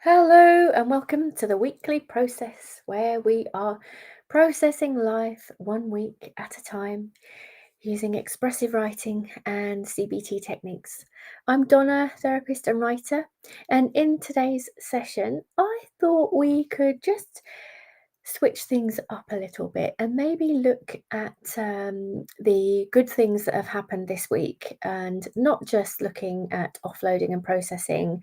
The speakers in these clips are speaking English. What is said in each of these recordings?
Hello, and welcome to the weekly process where we are processing life one week at a time using expressive writing and CBT techniques. I'm Donna, therapist and writer, and in today's session, I thought we could just switch things up a little bit and maybe look at the good things that have happened this week and not just looking at offloading and processing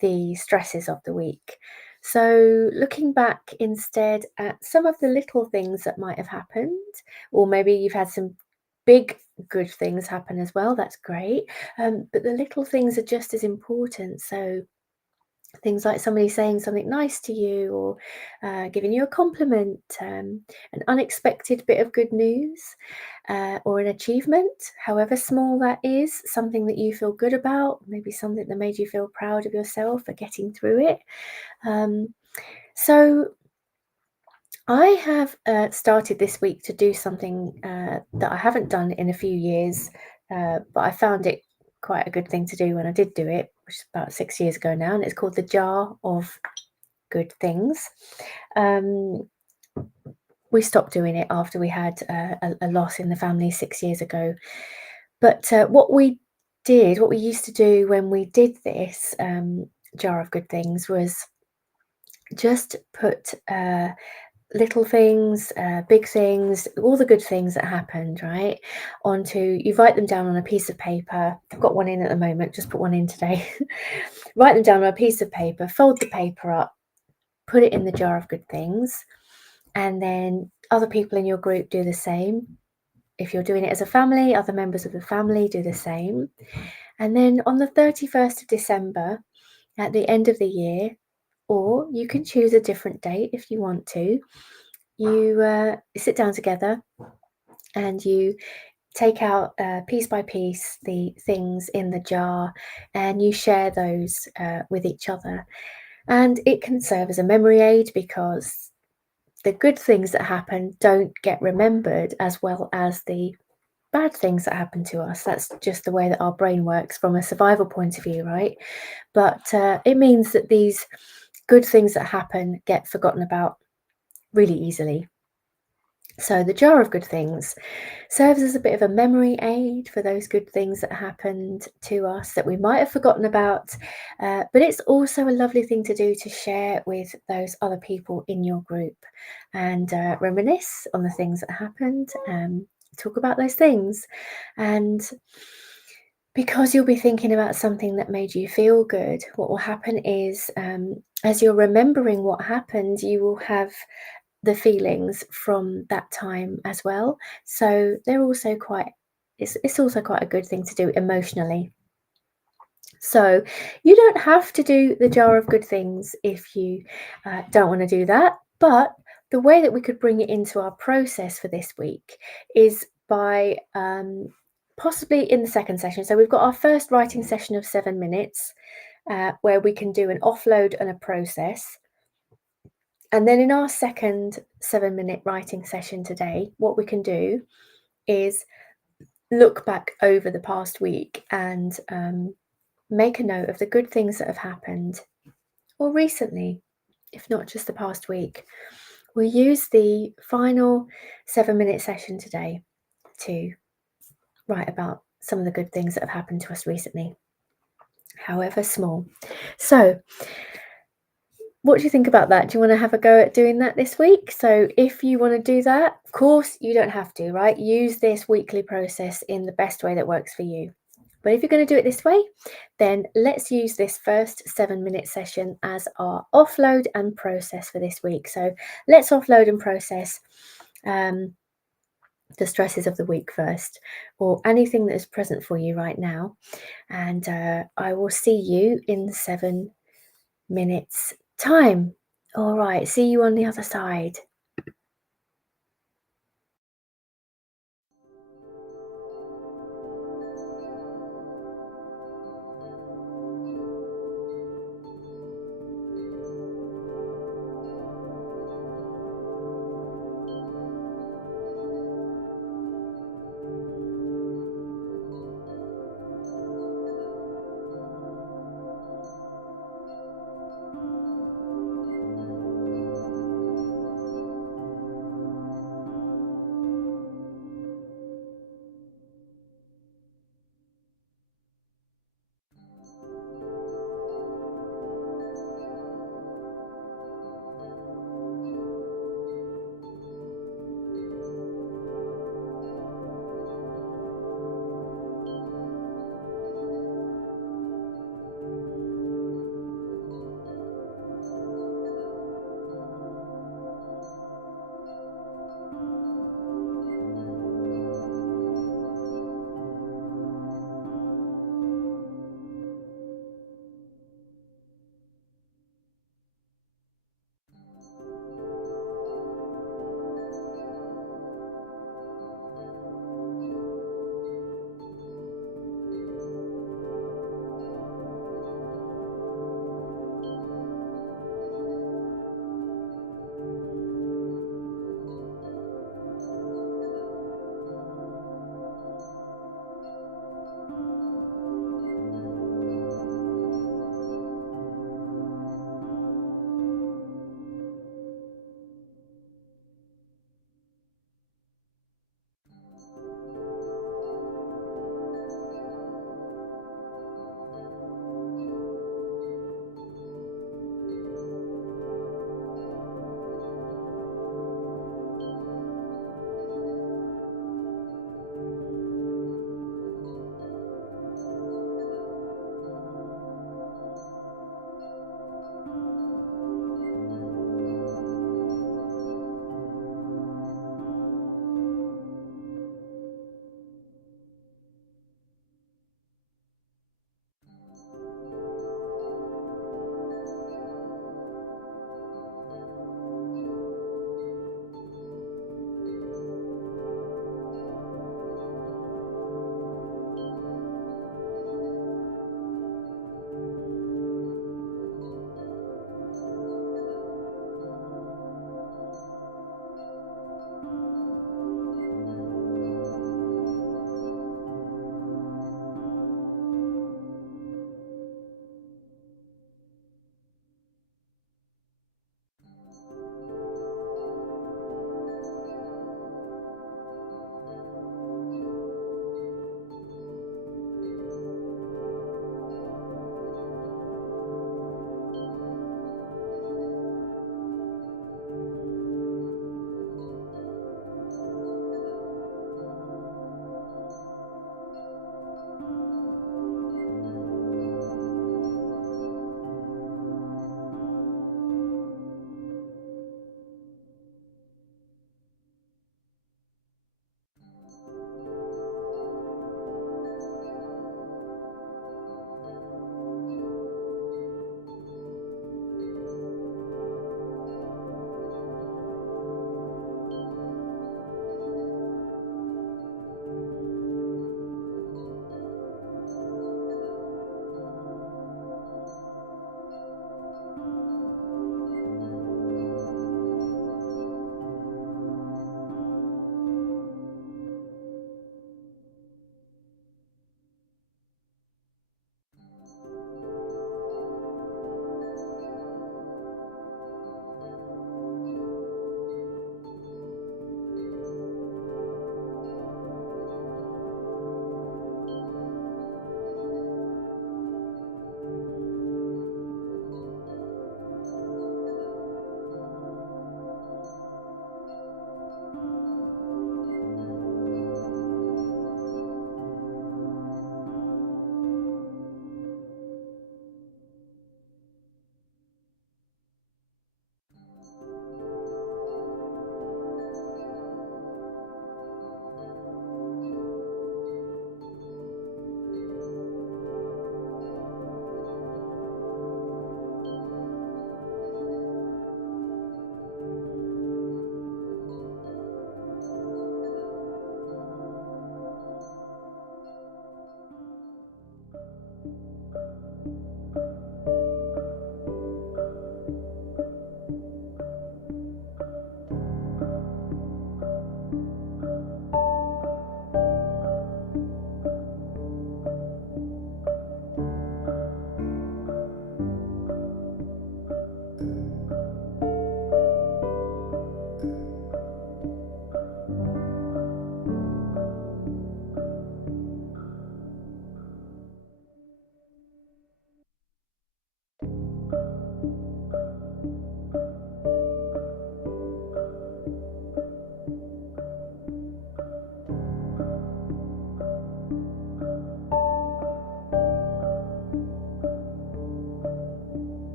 the stresses of the week. So, looking back instead at some of the little things that might have happened, or maybe you've had some big good things happen as well, that's great. But the little things are just as important. So, things like somebody saying something nice to you or giving you a compliment, an unexpected bit of good news, or an achievement, however small that is, something that you feel good about, maybe something that made you feel proud of yourself for getting through it. Um, so, I have started this week to do something that I haven't done in a few years, but I found it quite a good thing to do when I did do it, which is about 6 years ago now, and it's called the Jar of Good Things. Um, we stopped doing it after we had a loss in the family 6 years ago. But what we used to do when we did this Jar of Good Things was just put little things, big things, all the good things that happened, right? You write them down on a piece of paper. I've got one in at the moment, just put one in today. Write them down on a piece of paper, fold the paper up, put it in the jar of good things, and then other people in your group do the same. If you're doing it as a family, other members of the family do the same. And then on the 31st of December, at the end of the year, or you can choose a different date if you want to, you sit down together and you take out piece by piece the things in the jar and you share those with each other. And it can serve as a memory aid because the good things that happen don't get remembered as well as the bad things that happen to us. That's just the way that our brain works from a survival point of view, right? But it means that these good things that happen get forgotten about really easily. So, the jar of good things serves as a bit of a memory aid for those good things that happened to us that we might have forgotten about. But it's also a lovely thing to do to share with those other people in your group and reminisce on the things that happened, talk about those things. And because you'll be thinking about something that made you feel good, what will happen is as you're remembering what happened, you will have the feelings from that time as well. So it's also quite a good thing to do emotionally. So you don't have to do the jar of good things if you don't want to do that. But the way that we could bring it into our process for this week is by possibly in the second session. So we've got our first writing session of 7 minutes where we can do an offload and a process. And then in our second 7 minute writing session today, what we can do is look back over the past week and make a note of the good things that have happened or recently, if not just the past week. We'll use the final 7 minute session today to write about some of the good things that have happened to us recently, however small. So, what do you think about that? Do you want to have a go at doing that this week? So, if you want to do that, of course, you don't have to, right? Use this weekly process in the best way that works for you. But if you're going to do it this way, then let's use this first 7 minute session as our offload and process for this week. So, let's offload and process the stresses of the week first, or anything that is present for you right now. And I will see you in 7 minutes time. All right, see you on the other side.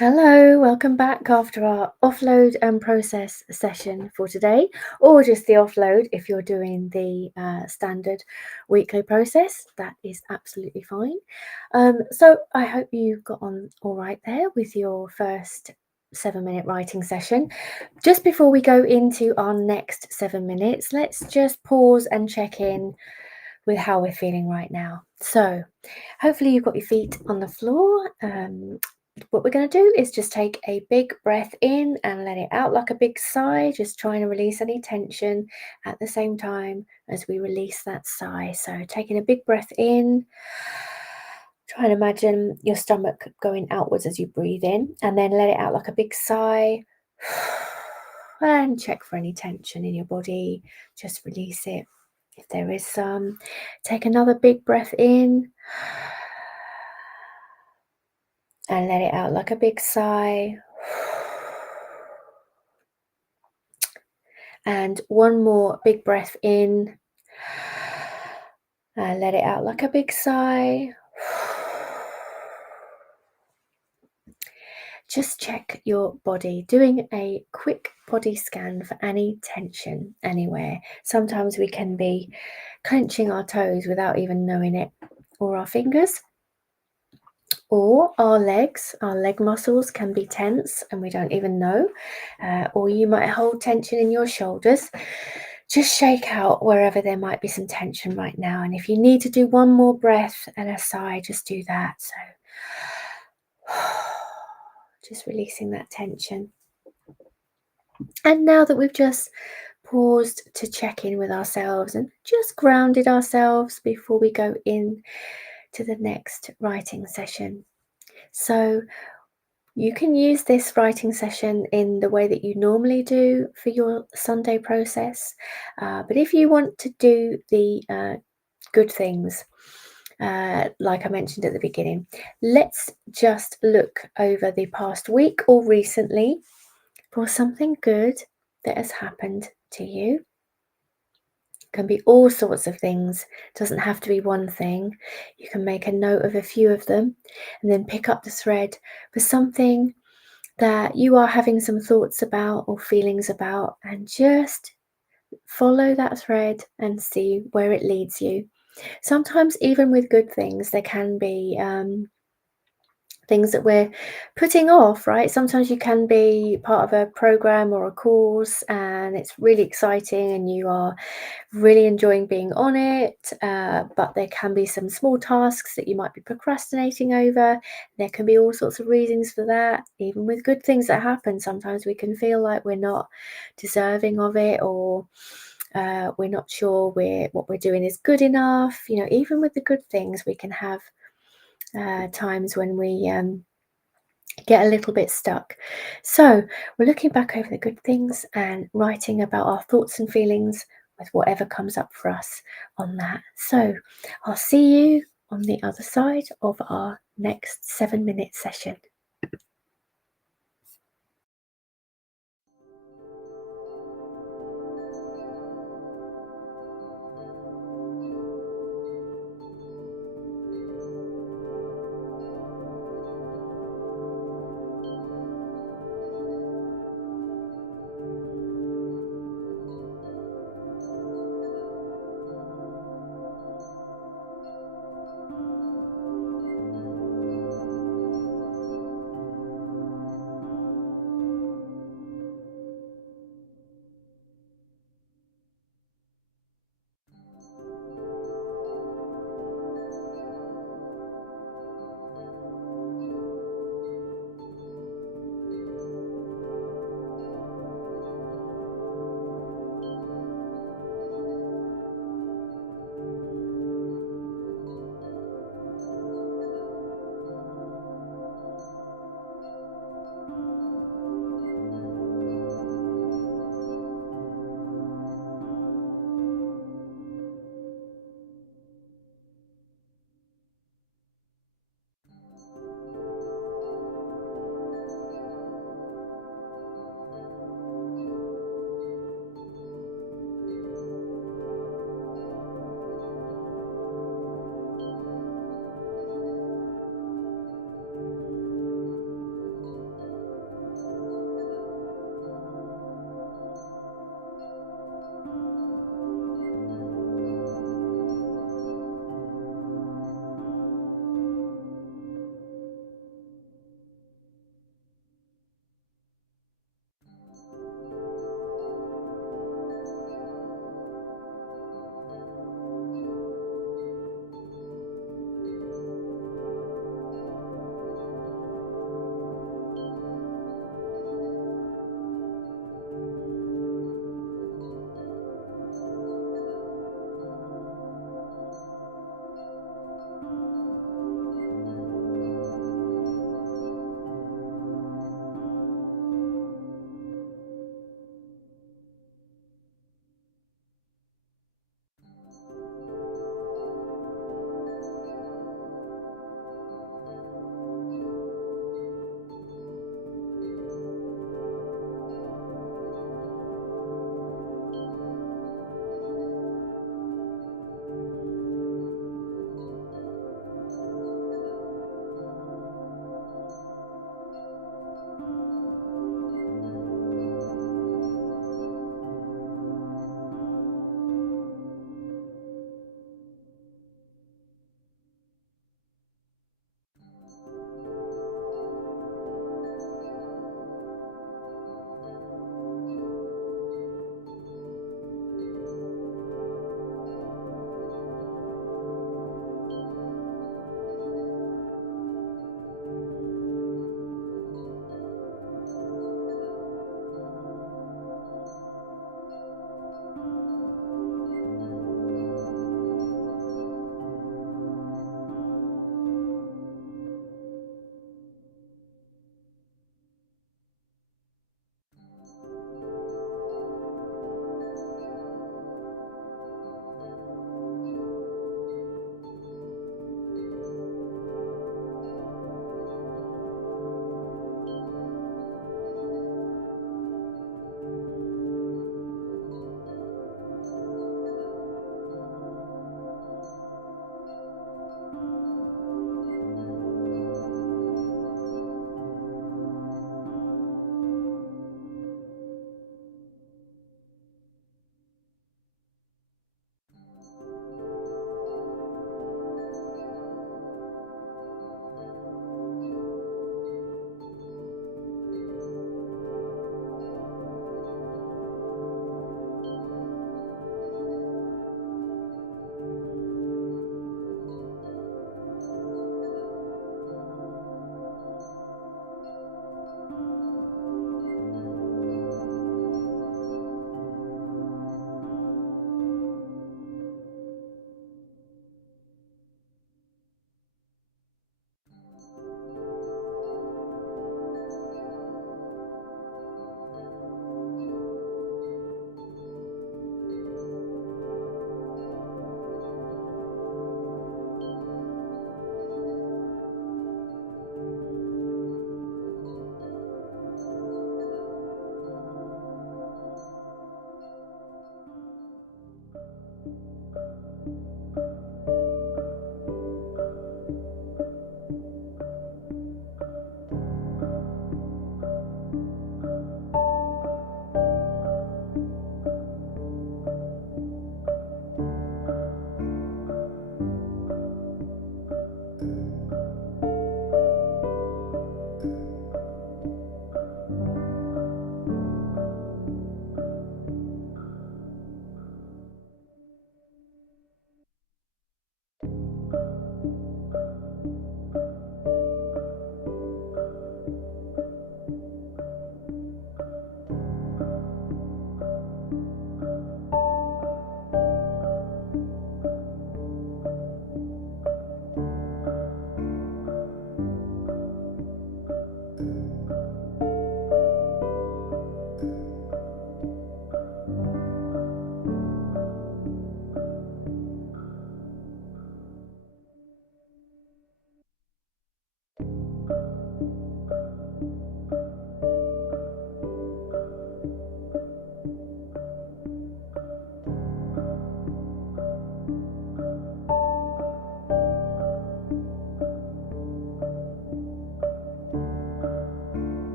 Hello, welcome back after our offload and process session for today, or just the offload if you're doing the standard weekly process. That is absolutely fine. So I hope you got on all right there with your first 7-minute writing session. Just before we go into our next 7 minutes, let's just pause and check in with how we're feeling right now. So hopefully you've got your feet on the floor. What we're going to do is just take a big breath in and let it out like a big sigh, just trying to release any tension at the same time as we release that sigh. So taking a big breath in, try and imagine your stomach going outwards as you breathe in, and then let it out like a big sigh. And check for any tension in your body, just release it if there is some. Take another big breath in and let it out like a big sigh. And one more big breath in and let it out like a big sigh. Just check your body, doing a quick body scan for any tension anywhere. Sometimes we can be clenching our toes without even knowing it, or our fingers. Or our legs, our leg muscles can be tense and we don't even know. Or you might hold tension in your shoulders. Just shake out wherever there might be some tension right now. And if you need to do one more breath and a sigh, just do that. So just releasing that tension. And now that we've just paused to check in with ourselves and just grounded ourselves before we go in to the next writing session. So you can use this writing session in the way that you normally do for your Sunday process. But if you want to do the good things, like I mentioned at the beginning, let's just look over the past week or recently for something good that has happened to you. Can be all sorts of things. It doesn't have to be one thing. You can make a note of a few of them and then pick up the thread for something that you are having some thoughts about or feelings about, and just follow that thread and see where it leads you. Sometimes even with good things, there can be things that we're putting off, right? Sometimes you can be part of a program or a course and it's really exciting and you are really enjoying being on it, but there can be some small tasks that you might be procrastinating over. There can be all sorts of reasons for that. Even with good things that happen, sometimes we can feel like we're not deserving of it, or we're not sure what we're doing is good enough. Even with the good things, we can have times when we get a little bit stuck. So we're looking back over the good things and writing about our thoughts and feelings with whatever comes up for us on that. So I'll see you on the other side of our next 7-minute session.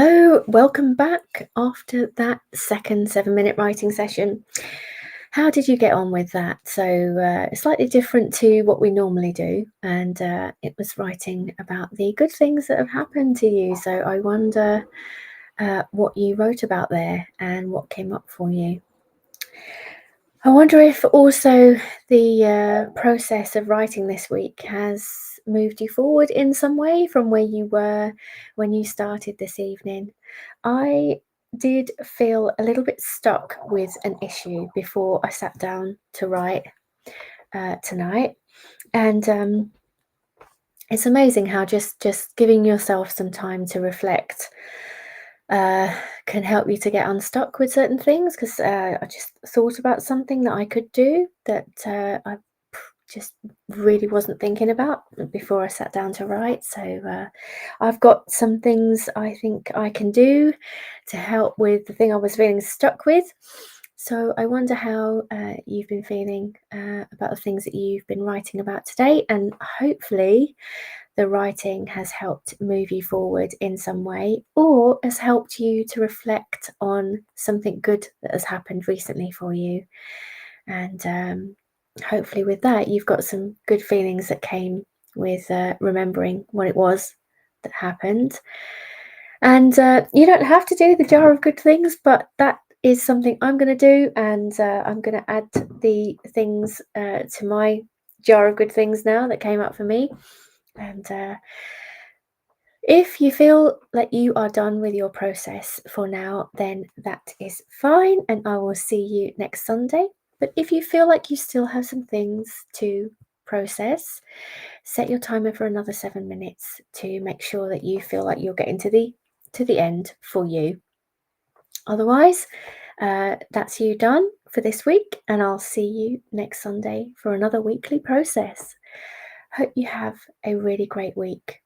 Hello, welcome back after that second 7-minute writing session. How did you get on with that? So it's slightly different to what we normally do, and it was writing about the good things that have happened to you. So I wonder what you wrote about there and what came up for you. I wonder if also the process of writing this week has moved you forward in some way from where you were when you started this evening. I did feel a little bit stuck with an issue before I sat down to write tonight, and it's amazing how just giving yourself some time to reflect can help you to get unstuck with certain things, because I just thought about something that I could do that I just really wasn't thinking about before I sat down to write. So I've got some things I think I can do to help with the thing I was feeling stuck with. So I wonder how you've been feeling about the things that you've been writing about today, and hopefully the writing has helped move you forward in some way, or has helped you to reflect on something good that has happened recently for you. And hopefully with that, you've got some good feelings that came with remembering what it was that happened. And you don't have to do the jar of good things, but that is something I'm going to do, and I'm going to add the things to my jar of good things now that came up for me. And if you feel that you are done with your process for now, then that is fine, and I will see you next Sunday. But if you feel like you still have some things to process, set your timer for another 7 minutes to make sure that you feel like you're getting to the end for you. Otherwise, that's you done for this week, and I'll see you next Sunday for another weekly process. Hope you have a really great week.